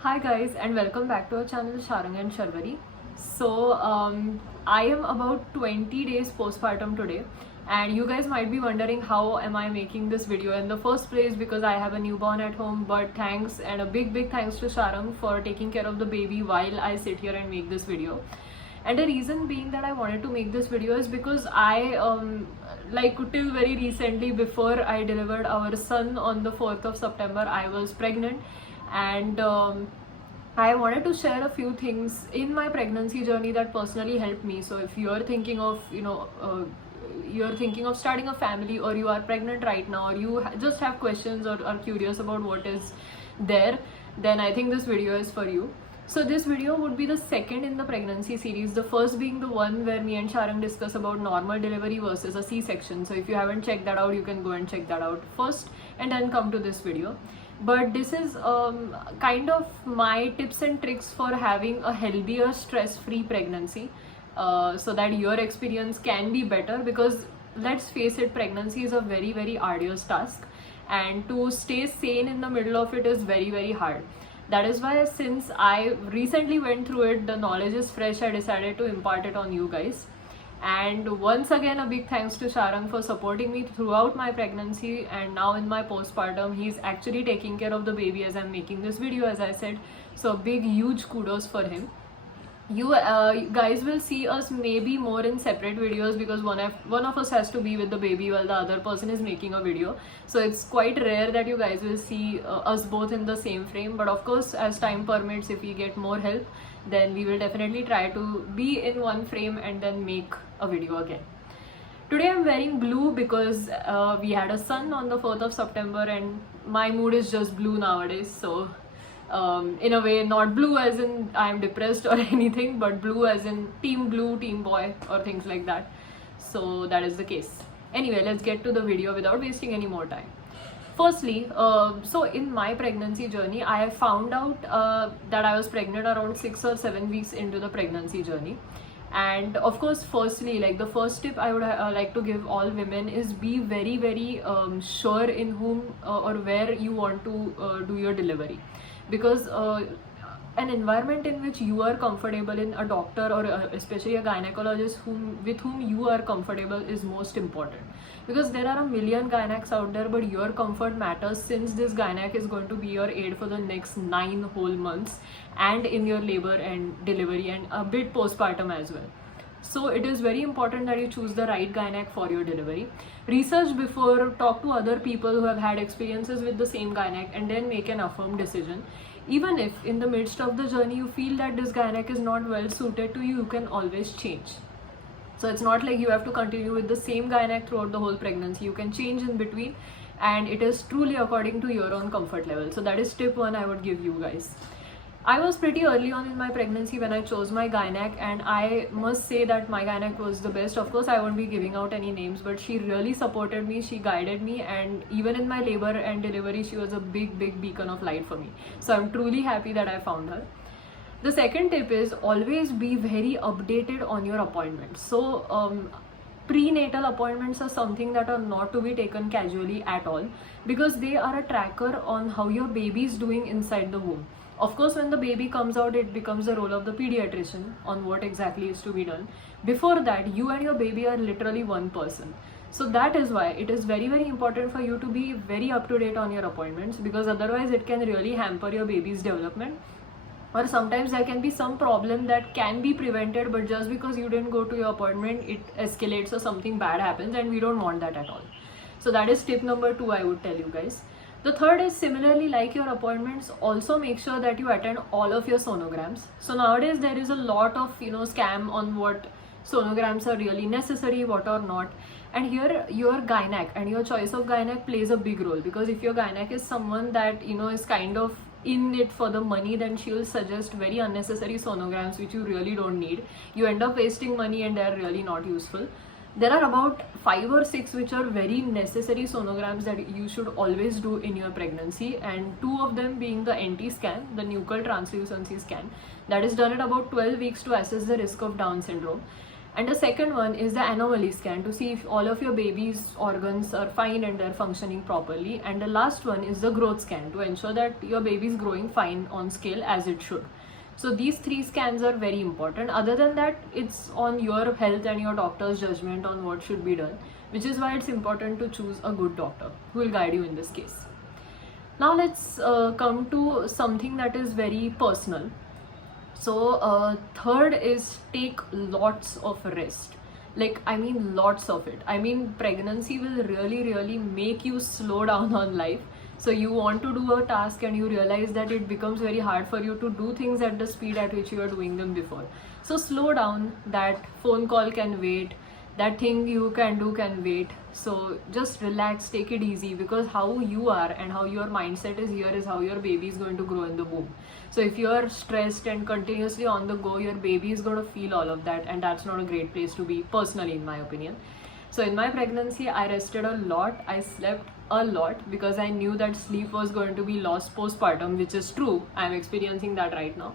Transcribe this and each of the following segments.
Hi guys, and welcome back to our channel Sharang and Sharvari. I am about 20 days postpartum today, and you guys might be wondering how am I making this video in the first place, because I have a newborn at home. But thanks, and a big thanks to Sharang for taking care of the baby while I sit here and make this video. And the reason being that I wanted to make this video is because I like till very recently, before I delivered our son on the 4th of September, I was pregnant. And I wanted to share a few things in my pregnancy journey that personally helped me. So if you're thinking of you're thinking of starting a family, or you are pregnant right now, or you just have questions or are curious about what is there, then I think this video is for you. So this video would be the second in the pregnancy series, the first being the one where me and Sharang discuss about normal delivery versus a C-section. So if you haven't checked that out, you can go and check that out first and then come to this video. But this is kind of my tips and tricks for having a healthier, stress-free pregnancy, so that your experience can be better. Because let's face it, pregnancy is a very arduous task, and to stay sane in the middle of it is very hard. That is why, since I recently went through it, the knowledge is fresh, I decided to impart it on you guys. And once again, a big thanks to Sharang for supporting me throughout my pregnancy and now in my postpartum. He's actually taking care of the baby as I'm making this video, as I said. So big huge kudos for him. You guys will see us maybe more in separate videos, because one of us has to be with the baby while the other person is making a video. So it's quite rare that you guys will see us both in the same frame. But of course, as time permits, if we get more help, then we will definitely try to be in one frame and then make a video again. Today I'm wearing blue because we had a son on the 4th of September, and my mood is just blue nowadays. So in a way, not blue as in I am depressed or anything, but blue as in team blue, team boy, or things like that. So that is the case. Anyway, let's get to the video without wasting any more time. Firstly, so in my pregnancy journey, I have found out that I was pregnant around 6 or 7 weeks into the pregnancy journey. And of course, firstly, like the first tip I would like to give all women is be very sure in whom or where you want to do your delivery. Because an environment in which you are comfortable in, a doctor or especially a gynecologist with whom you are comfortable, is most important. Because there are a million gynacs out there, but your comfort matters, since this gynac is going to be your aid for the next 9 whole months, and in your labor and delivery, and a bit postpartum as well. So it is very important that you choose the right gynac for your delivery. Research before, talk to other people who have had experiences with the same gynac, and then make an affirmed decision. Even if in the midst of the journey you feel that this gynac is not well suited to you, you can always change. So it's not like you have to continue with the same gynac throughout the whole pregnancy. You can change in between, and it is truly according to your own comfort level. So that is tip 1 I would give you guys. I was pretty early on in my pregnancy when I chose my gynac, and I must say that my gynac was the best. Of course, I won't be giving out any names, but she really supported me, she guided me, and even in my labor and delivery, she was a big beacon of light for me. So I'm truly happy that I found her. The second tip is always be very updated on your appointments. So prenatal appointments are something that are not to be taken casually at all, because they are a tracker on how your baby is doing inside the womb. Of course, when the baby comes out, it becomes the role of the pediatrician on what exactly is to be done. Before that, you and your baby are literally one person. So that is why it is very important for you to be very up to date on your appointments, because otherwise it can really hamper your baby's development. Or sometimes there can be some problem that can be prevented, but just because you didn't go to your appointment, it escalates or something bad happens, and we don't want that at all. So that is tip number 2 I would tell you guys. The third is, similarly like your appointments, also make sure that you attend all of your sonograms. So nowadays there is a lot of scam on what sonograms are really necessary, what are not. And here your gynac and your choice of gynac plays a big role, because if your gynac is someone that is kind of in it for the money, then she will suggest very unnecessary sonograms which you really don't need. You end up wasting money, and they are really not useful. There are about 5 or 6 which are very necessary sonograms that you should always do in your pregnancy, and 2 of them being the NT scan, the nuchal translucency scan, that is done at about 12 weeks to assess the risk of Down syndrome. And the second one is the anomaly scan to see if all of your baby's organs are fine and they're functioning properly. And the last one is the growth scan to ensure that your baby is growing fine on scale as it should. So these 3 scans are very important. Other than that, it's on your health and your doctor's judgment on what should be done, which is why it's important to choose a good doctor who will guide you in this case. Now let's come to something that is very personal. So third is take lots of rest. Like, I mean lots of it. I mean pregnancy will really make you slow down on life. So you want to do a task and you realize that it becomes very hard for you to do things at the speed at which you are doing them before. So slow down. That phone call can wait, that thing you can do can wait. So just relax, take it easy, because how you are and how your mindset is here is how your baby is going to grow in the womb. So if you are stressed and continuously on the go, your baby is going to feel all of that, and that's not a great place to be, personally, in my opinion. So in my pregnancy, I rested a lot, I slept a lot, because I knew that sleep was going to be lost postpartum, which is true. I'm experiencing that right now.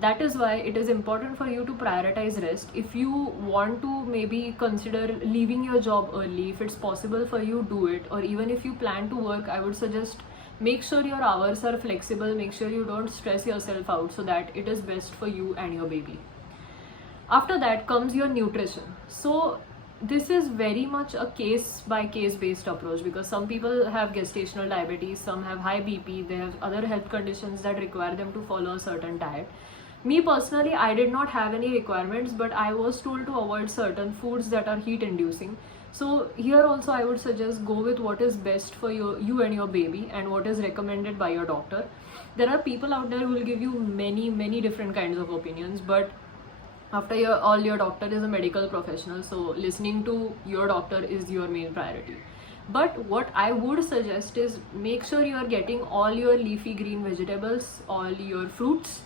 That is why it is important for you to prioritize rest. If you want to maybe consider leaving your job early, if it's possible for you, do it. Or even if you plan to work, I would suggest make sure your hours are flexible, make sure you don't stress yourself out, so that it is best for you and your baby. After that comes your nutrition. So this is very much a case by case based approach, because some people have gestational diabetes, some have high BP, they have other health conditions that require them to follow a certain diet. Me personally, I did not have any requirements, but I was told to avoid certain foods that are heat inducing. So here also I would suggest go with what is best for you and your baby, and what is recommended by your doctor. There are people out there who will give you many different kinds of opinions, but after all, your doctor is a medical professional, so listening to your doctor is your main priority. But what I would suggest is make sure you are getting all your leafy green vegetables, all your fruits,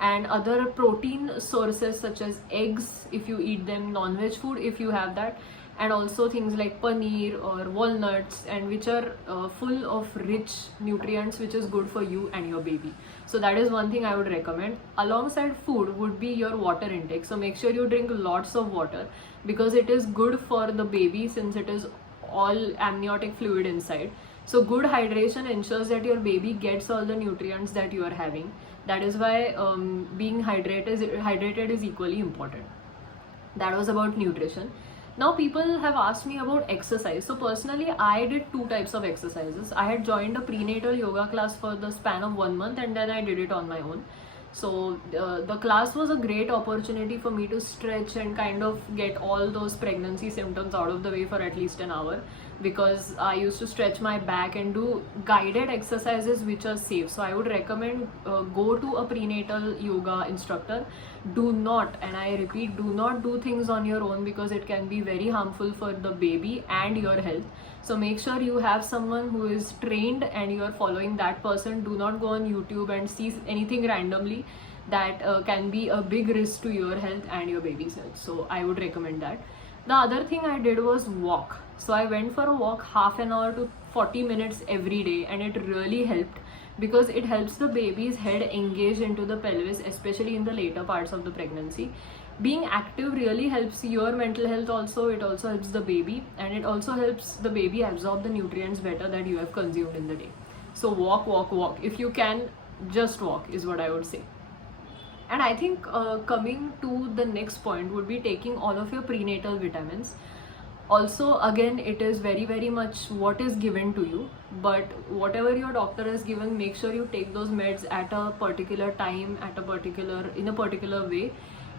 and other protein sources such as eggs if you eat them, non-veg food if you have that, and also things like paneer or walnuts, and which are full of rich nutrients, which is good for you and your baby. So that is one thing I would recommend. Alongside food would be your water intake. So make sure you drink lots of water, because it is good for the baby since it is all amniotic fluid inside. So good hydration ensures that your baby gets all the nutrients that you are having. That is why being hydrated is equally important. That was about nutrition. Now people have asked me about exercise. So personally, I did 2 types of exercises. I had joined a prenatal yoga class for the span of 1 month, and then I did it on my own. So the class was a great opportunity for me to stretch and kind of get all those pregnancy symptoms out of the way for at least an hour, because I used to stretch my back and do guided exercises which are safe. So I would recommend go to a prenatal yoga instructor. Do not, and I repeat, do not do things on your own, because it can be very harmful for the baby and your health. So make sure you have someone who is trained and you are following that person. Do not go on YouTube and see anything randomly. That can be a big risk to your health and your baby's health. So I would recommend that. The other thing I did was walk. So I went for a walk half an hour to 40 minutes every day, and it really helped, because it helps the baby's head engage into the pelvis, especially in the later parts of the pregnancy. Being active really helps your mental health also. It also helps the baby, and it also helps the baby absorb the nutrients better that you have consumed in the day. So walk. If you can, just walk is what I would say. And I think coming to the next point would be taking all of your prenatal vitamins. Also, again, it is very much what is given to you, but whatever your doctor has given, make sure you take those meds at a particular time, in a particular way,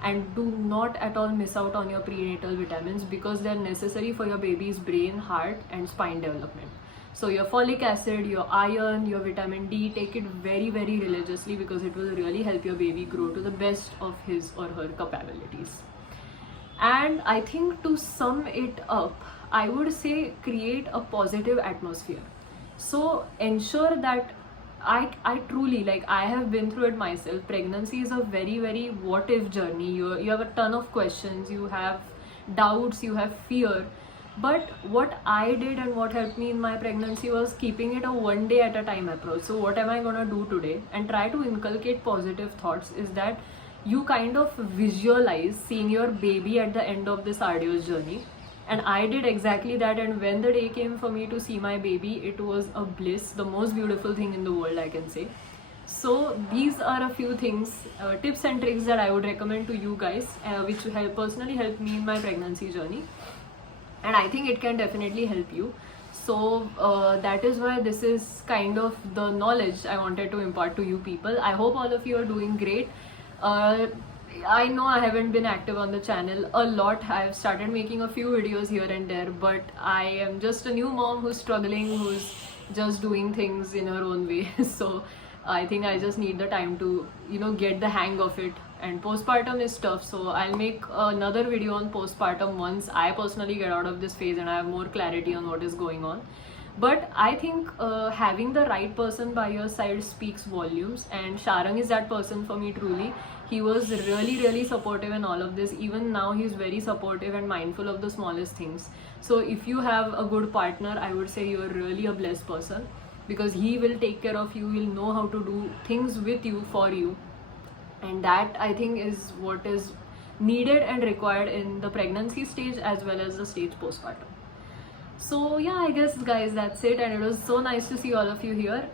and do not at all miss out on your prenatal vitamins, because they are necessary for your baby's brain, heart, and spine development. So your folic acid, your iron, your vitamin D, take it very religiously, because it will really help your baby grow to the best of his or her capabilities. And I think to sum it up, I would say create a positive atmosphere. So ensure that I truly, like, I have been through it myself. Pregnancy is a very what if journey. You have a ton of questions, you have doubts, you have fear. But what I did and what helped me in my pregnancy was keeping it a one day at a time approach. So what am I gonna do today? And try to inculcate positive thoughts. Is that you kind of visualize seeing your baby at the end of this arduous journey. And I did exactly that, and when the day came for me to see my baby, it was a bliss, the most beautiful thing in the world, I can say. So these are a few things, tips and tricks that I would recommend to you guys, which personally helped me in my pregnancy journey, and I think it can definitely help you. So that is why this is kind of the knowledge I wanted to impart to you people. I hope all of you are doing great. I know I haven't been active on the channel a lot. I've started making a few videos here and there, but I am just a new mom who's struggling, who's just doing things in her own way. So I think I just need the time to, get the hang of it. And postpartum is tough, so I'll make another video on postpartum once I personally get out of this phase and I have more clarity on what is going on. But I think having the right person by your side speaks volumes, and Sharang is that person for me, truly. He was really supportive in all of this. Even now he's very supportive and mindful of the smallest things. So if you have a good partner, I would say you're really a blessed person, because he will take care of you, he'll know how to do things with you, for you. And that, I think, is what is needed and required in the pregnancy stage as well as the stage postpartum. So yeah, I guess guys, that's it, and it was so nice to see all of you here.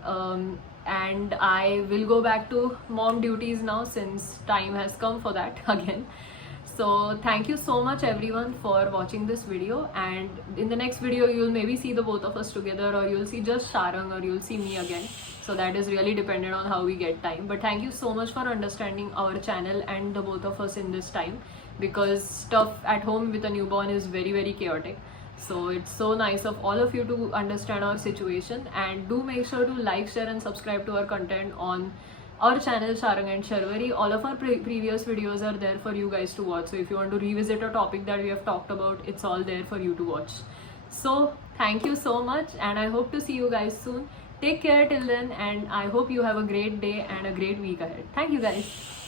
And I will go back to mom duties now, since time has come for that again. So thank you so much everyone for watching this video, and in the next video you'll maybe see the both of us together, or you'll see just Sharang, or you'll see me again. So that is really dependent on how we get time. But thank you so much for understanding our channel and the both of us in this time, because stuff at home with a newborn is very chaotic. So it's so nice of all of you to understand our situation, and do make sure to like, share and subscribe to our content on our channel Sharang and Sharvari. All of our previous videos are there for you guys to watch. So if you want to revisit a topic that we have talked about, it's all there for you to watch. So thank you so much, and I hope to see you guys soon. Take care till then, and I hope you have a great day and a great week ahead. Thank you guys.